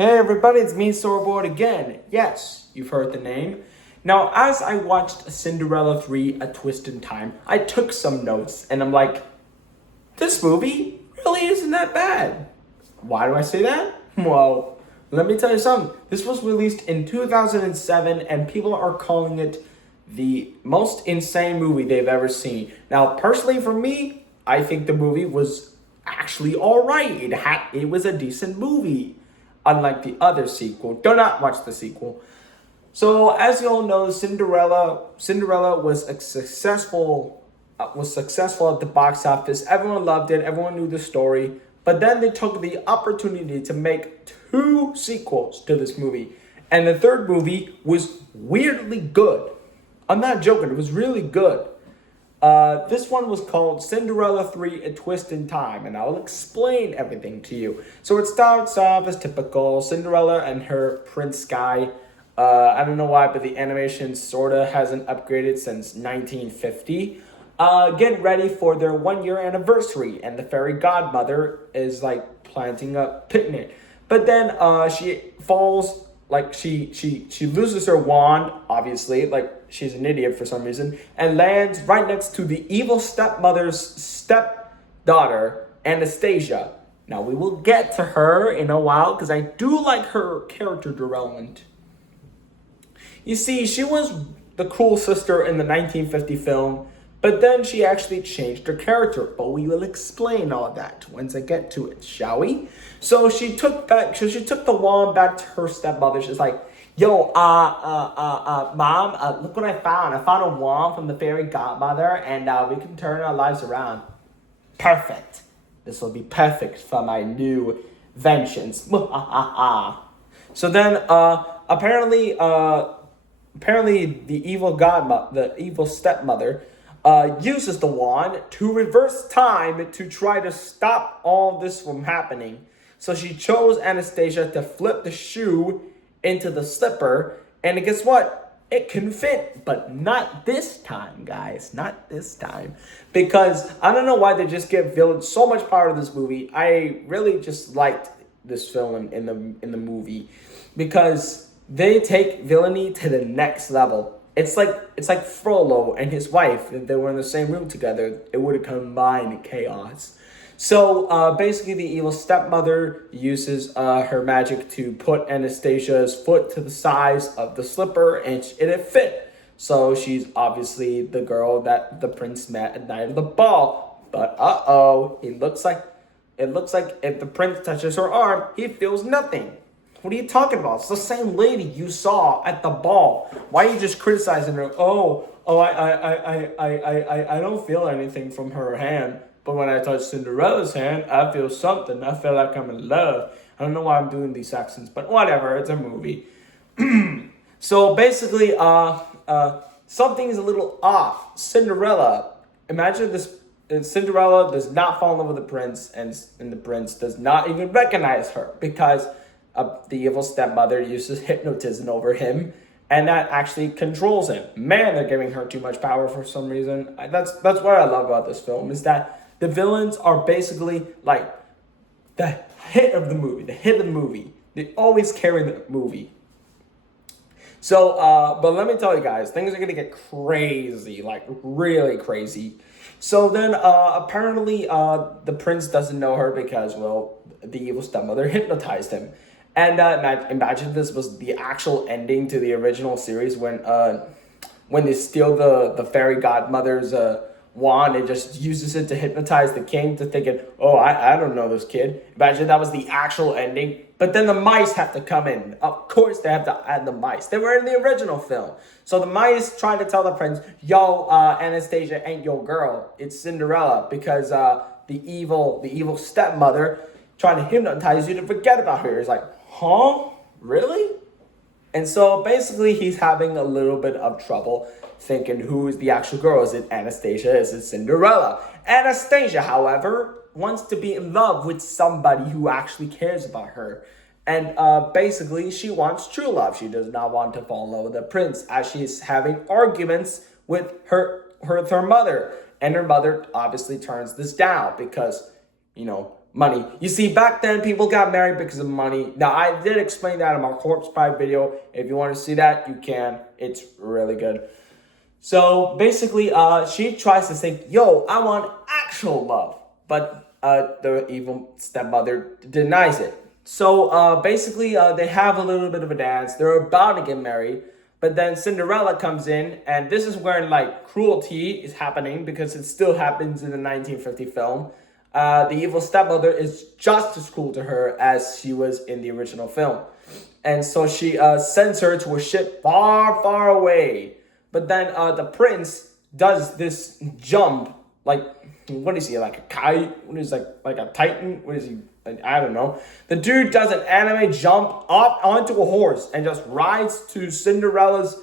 Hey everybody, it's me, Soreboard again. Yes, you've heard the name. Now, as I watched Cinderella 3, A Twist in Time, I took some notes and I'm like, this movie really isn't that bad. Why do I say that? Well, let me tell you something. This was released in 2007 and people are calling it the most insane movie they've ever seen. Now, personally for me, I think the movie was actually alright. It was a decent movie. Unlike the other sequel. Do not watch the sequel. So, as you all know, Cinderella was successful at the box office. Everyone loved it. Everyone knew the story. But then they took the opportunity to make two sequels to this movie. And the third movie was weirdly good. I'm not joking. It was really good. This one was called Cinderella 3, A Twist in Time, and I'll explain everything to you. So it starts off as typical, Cinderella and her Prince guy. I don't know why, but the animation sorta hasn't upgraded since 1950. Get ready for their 1 year anniversary, and the fairy godmother is like planting a picnic. But then she falls, like she loses her wand, obviously, like she's an idiot for some reason, and lands right next to the evil stepmother's stepdaughter, Anastasia. Now we will get to her in a while because I do like her character development. You see, she was the cool sister in the 1950 film, but then she actually changed her character. But we will explain all that once I get to it, shall we? So she took the wand back to her stepmother. She's like, yo, mom, look what I found. I found a wand from the fairy godmother, and we can turn our lives around. Perfect. This will be perfect for my new vengeance. So then, apparently, the evil stepmother, uses the wand to reverse time to try to stop all this from happening. So she chose Anastasia to flip the shoe into the slipper, and guess what? It can fit, but not this time, guys. Not this time. Because I don't know why they just give villains so much power to this movie. I really just liked this film in the movie because they take villainy to the next level. It's like Frollo and his wife. If they were in the same room together, it would have combined chaos. So basically, the evil stepmother uses her magic to put Anastasia's foot to the size of the slipper, and it fit. So she's obviously the girl that the prince met at night of the ball. But it looks like if the prince touches her arm, he feels nothing. What are you talking about? It's the same lady you saw at the ball. Why are you just criticizing her? I don't feel anything from her hand. But when I touch Cinderella's hand, I feel something. I feel like I'm in love. I don't know why I'm doing these accents, but whatever. It's a movie. So basically, something's a little off. Cinderella. Imagine this. Cinderella does not fall in love with the prince, and the prince does not even recognize her because the evil stepmother uses hypnotism over him, and that actually controls him. Man, they're giving her too much power for some reason. That's what I love about this film, is that the villains are basically like the hit of the movie. They always carry the movie. So, but let me tell you guys, things are gonna get crazy, like really crazy. So then, apparently, the prince doesn't know her because, well, the evil stepmother hypnotized him. And imagine this was the actual ending to the original series when they steal the fairy godmother's wand and just uses it to hypnotize the king to thinking, oh, I don't know this kid. Imagine that was the actual ending. But then the mice have to come in. Of course they have to add the mice. They were in the original film. So the mice try to tell the prince, yo, Anastasia ain't your girl. It's Cinderella because the evil stepmother trying to hypnotize you to forget about her. He's like, huh? Really? And so basically he's having a little bit of trouble thinking who is the actual girl. Is it Anastasia? Is it Cinderella? Anastasia, however, wants to be in love with somebody who actually cares about her. And basically she wants true love. She does not want to fall in love with the prince as she's having arguments with her mother. And her mother obviously turns this down because, Money. You see, back then, people got married because of money. Now, I did explain that in my corpse pie video. If you want to see that, you can. It's really good. So, basically, she tries to say, yo, I want actual love. But the evil stepmother denies it. So, basically, they have a little bit of a dance. They're about to get married. But then Cinderella comes in, and this is where, like, cruelty is happening because it still happens in the 1950 film. The evil stepmother is just as cruel to her as she was in the original film. And so she sends her to a ship far, far away. But then the prince does this jump, like, what is he, like a kite? What is like a titan? What is he? I don't know. The dude does an anime jump up onto a horse and just rides to Cinderella's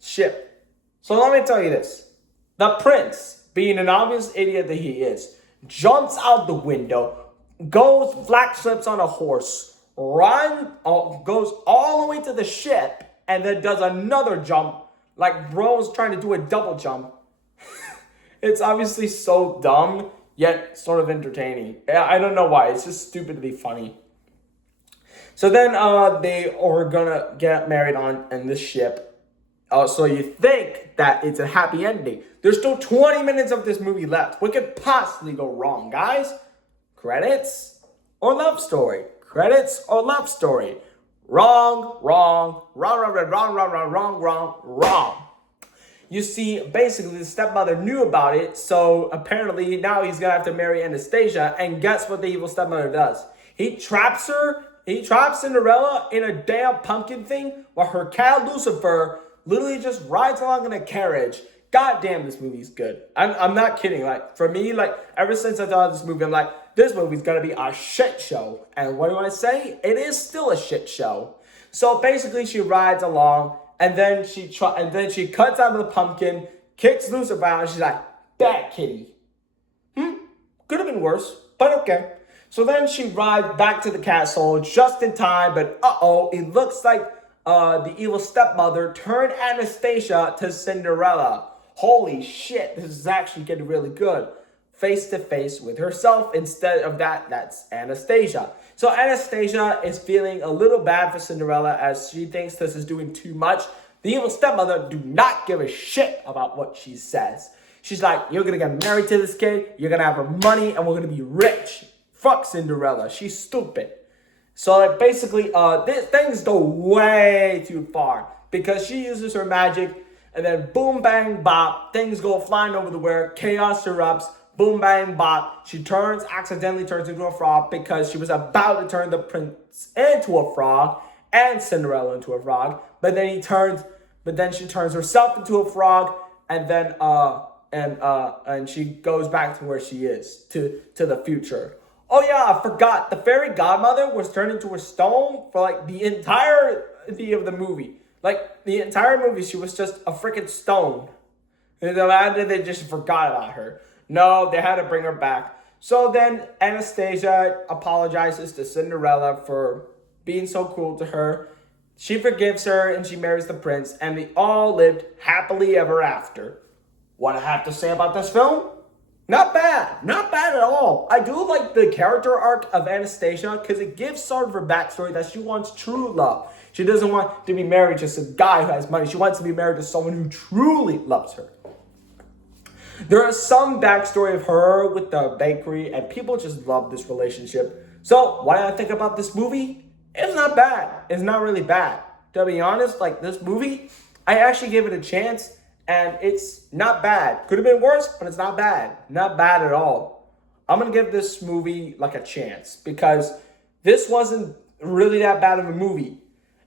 ship. So let me tell you this. The prince, being an obvious idiot that he is, jumps out the window, goes black slips on a horse, goes all the way to the ship, and then does another jump, like bro's trying to do a double jump. It's obviously so dumb, yet sort of entertaining. I don't know why. It's just stupidly funny. So then they are gonna get married in this ship. So you think that it's a happy ending. There's still 20 minutes of this movie left. What could possibly go wrong, guys? Credits or love story? Credits or love story? Wrong, wrong, wrong, wrong, wrong, wrong, wrong, wrong, wrong, wrong. You see, basically, the stepmother knew about it, so apparently now he's gonna have to marry Anastasia, and guess what the evil stepmother does? He traps Cinderella in a damn pumpkin thing, while her cat Lucifer literally just rides along in a carriage. God damn, this movie's good. I'm not kidding. Like, for me, like, ever since I thought of this movie, I'm like, this movie's gonna be a shit show. And what do I say? It is still a shit show. So basically, she rides along, and then she cuts out of the pumpkin, kicks Lucifer out, and she's like, bad kitty. Could have been worse, but okay. So then she rides back to the castle just in time, but it looks like the evil stepmother turned Anastasia to Cinderella. Holy shit, this is actually getting really good. Face to face with herself. Instead of that's Anastasia. So Anastasia is feeling a little bad for Cinderella as she thinks this is doing too much. The evil stepmother do not give a shit about what she says. She's like, you're gonna get married to this kid, you're gonna have her money, and we're gonna be rich. Fuck Cinderella, she's stupid. So like basically, things go way too far because she uses her magic, and then boom, bang, bop, things go flying over the world, chaos erupts, boom, bang, bop. She accidentally turns into a frog because she was about to turn the prince into a frog and Cinderella into a frog, but then she turns herself into a frog, and then and she goes back to where she is, to the future. Oh yeah, I forgot. The fairy godmother was turned into a stone for like the entirety of the movie. Like the entire movie, she was just a freaking stone. And then they just forgot about her. No, they had to bring her back. So then Anastasia apologizes to Cinderella for being so cruel to her. She forgives her and she marries the prince, and they all lived happily ever after. What I have to say about this film? Not bad. Not bad at all. I do like the character arc of Anastasia because it gives sort of her backstory that she wants true love. She doesn't want to be married to some guy who has money. She wants to be married to someone who truly loves her. There is some backstory of her with the bakery, and people just love this relationship. So, what did I think about this movie? It's not bad. It's not really bad. To be honest, like this movie, I actually gave it a chance. And it's not bad. Could have been worse, but it's not bad. Not bad at all. I'm going to give this movie like a chance because this wasn't really that bad of a movie.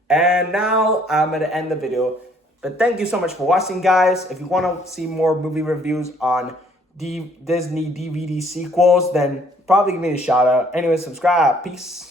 And now I'm going to end the video. But thank you so much for watching, guys. If you want to see more movie reviews on Disney DVD sequels, then probably give me a shout out. Anyway, subscribe. Peace.